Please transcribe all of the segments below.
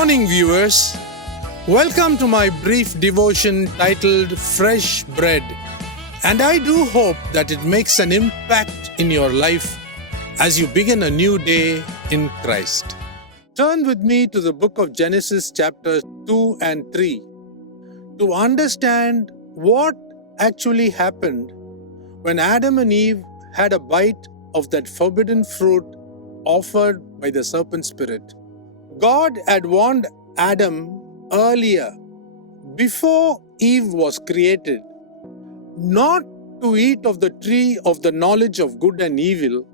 morning, viewers. Welcome to my brief devotion titled Fresh Bread. And I do hope that it makes an impact in your life as you begin a new day in Christ. Turn with me to the book of Genesis chapters 2 and 3 to understand what actually happened when Adam and Eve had a bite of that forbidden fruit offered by the serpent spirit. God had warned Adam earlier, before Eve was created, not to eat of the tree of the knowledge of good and evil,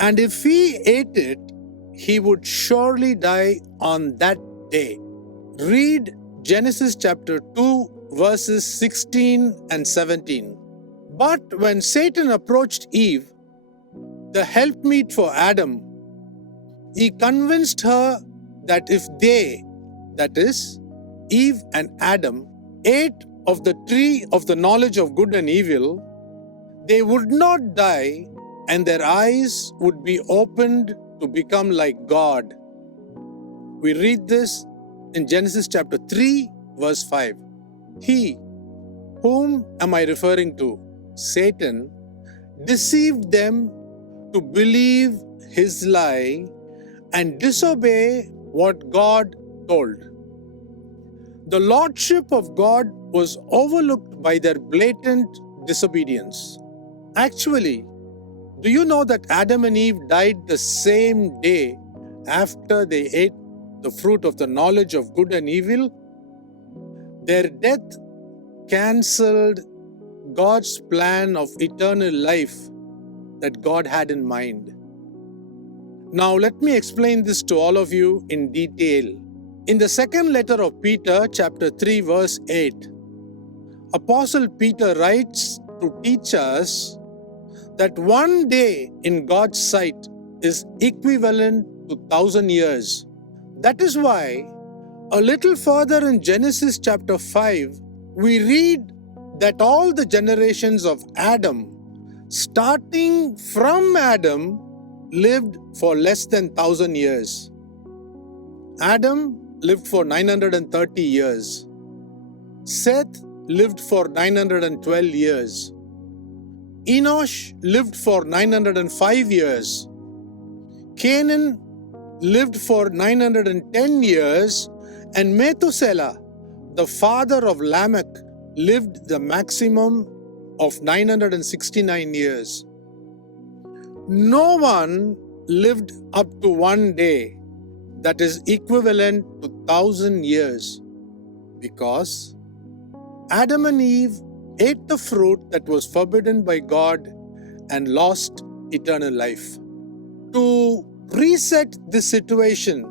and if he ate it, he would surely die on that day. Read Genesis chapter 2, verses 16 and 17. But when Satan approached Eve, the helpmeet for Adam, he convinced her that if they, that is, Eve and Adam, ate of the tree of the knowledge of good and evil, they would not die and their eyes would be opened to become like God. We read this in Genesis chapter 3, verse 5. He, whom am I referring to? Satan, deceived them to believe his lie and disobey what God told. The lordship of God was overlooked by their blatant disobedience. Actually, do you know that Adam and Eve died the same day after they ate the fruit of the knowledge of good and evil? Their death cancelled God's plan of eternal life that God had in mind. Now let me explain this to all of you in detail. In the second letter of Peter, chapter 3, verse 8, Apostle Peter writes to teach us that one day in God's sight is equivalent to 1,000 years. That is why a little further in Genesis chapter 5, we read that all the generations of Adam, starting from Adam, lived for less than 1,000 years. Adam lived for 930 years. Seth lived for 912 years. Enosh lived for 905 years. Canaan lived for 910 years. And Methuselah, the father of Lamech, lived the maximum of 969 years. No one lived up to one day that is equivalent to 1,000 years, because Adam and Eve ate the fruit that was forbidden by God and lost eternal life. To reset this situation,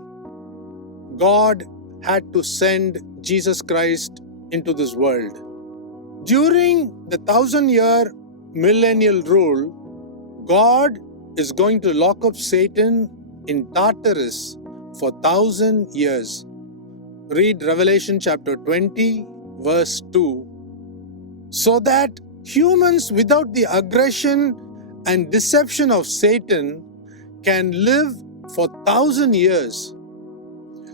God had to send Jesus Christ into this world. During the 1,000-year millennial rule, God is going to lock up Satan in Tartarus for 1,000 years. Read Revelation chapter 20, verse 2. So that humans without the aggression and deception of Satan can live for 1,000 years.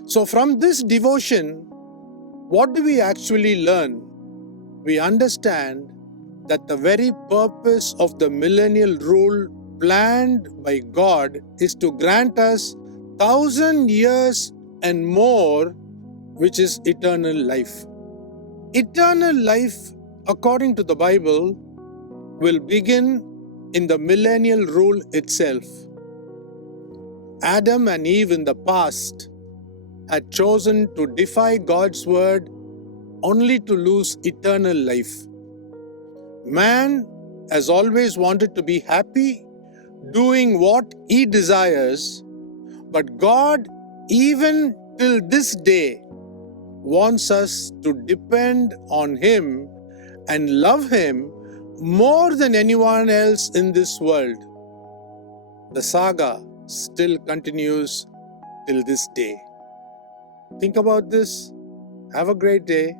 So from this devotion, what do we actually learn? We understand that the very purpose of the millennial rule planned by God is to grant us 1,000 years and more, which is eternal life. Eternal life, according to the Bible, will begin in the millennial rule itself. Adam and Eve in the past had chosen to defy God's word only to lose eternal life. Man has always wanted to be happy, doing what he desires, but God, even till this day, wants us to depend on Him and love Him more than anyone else in this world. The saga still continues till this day. Think about this. Have a great day.